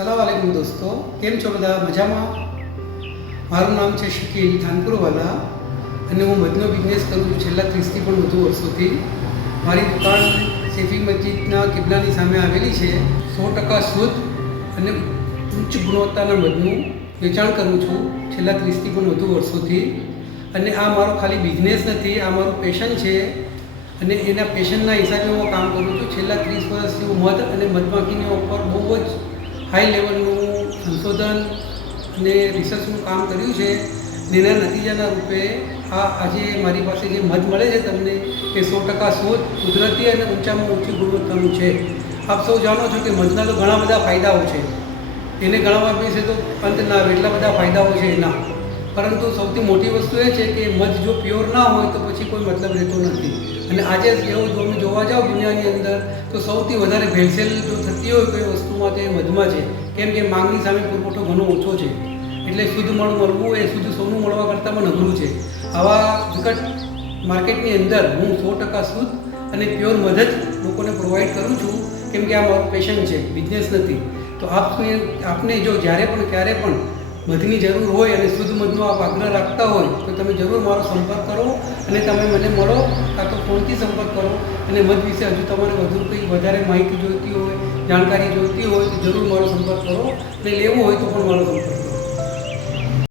સલામવાલેકુમ દોસ્તો, કેમ છો બધા? મજામાં? મારું નામ છે શકીલ ધાનપુરવાલા અને હું મધનો બિઝનેસ કરું છું છેલ્લા 30થી પણ વધુ વર્ષોથી. મારી દુકાન શેફી મસ્જિદના કિબલાની સામે આવેલી છે. 100% શુદ્ધ અને ઉચ્ચ ગુણવત્તાના મધનું વેચાણ કરું છું છેલ્લા 30થી પણ વધુ વર્ષોથી. અને આ મારો ખાલી બિઝનેસ નથી, આ મારું પેશન છે અને એના પેશનના હિસાબે હું કામ કરું છું. છેલ્લા 30 વર્ષથી હું મધ અને મધમાખીની ઉપર બહુ જ હાઈ લેવલનું સંશોધન અને રિસર્ચનું કામ કર્યું છે. એના નતીજાના રૂપે આજે મારી પાસે જે મધ મળે છે તમને એ 100% શુદ્ધ, કુદરતી અને ઊંચામાં ઊંચી ગુણવત્તાનું છે. આપ સૌ જાણો છો કે મધના તો ઘણા બધા ફાયદાઓ છે, એને ગણાવવા બેસે તો અંત ના આવે, એટલા બધા ફાયદાઓ છે એના. પરંતુ સૌથી મોટી વસ્તુ એ છે કે મધ જો પ્યોર ના હોય તો પછી કોઈ મતલબ રહેતો નથી. અને આજે એવું તમે જોવા જાઓ દુનિયાની અંદર તો સૌથી વધારે ભેળસેળ જો થતી હોય કોઈ વસ્તુમાં તો એ મધમાં છે. કેમ કે માંગની સામે પુરવઠો ઘણો ઓછો છે, એટલે શુદ્ધ મળવું એ શુદ્ધ સોનું મળવા કરતાં પણ અઘરું છે. આવા વિકટ માર્કેટની અંદર હું 100% શુદ્ધ અને પ્યોર મધ જ લોકોને પ્રોવાઈડ કરું છું, કેમ કે આ મારું પેશન છે, બિઝનેસ નથી. તો આપને જો જ્યારે પણ ક્યારે પણ મધની જરૂર હોય અને શુદ્ધ મધનો આપ આગ્રહ રાખતા હોય તો તમે જરૂર મારો સંપર્ક કરો અને તમે મને મળો, કાં તો ફોનથી સંપર્ક કરો. અને મધ વિશે હજુ તમારે કંઈ વધારે માહિતી જોઈતી હોય, જાણકારી જોઈતી હોય તો જરૂર મારો સંપર્ક કરો અને લેવું હોય તો પણ મારો સંપર્ક કરો.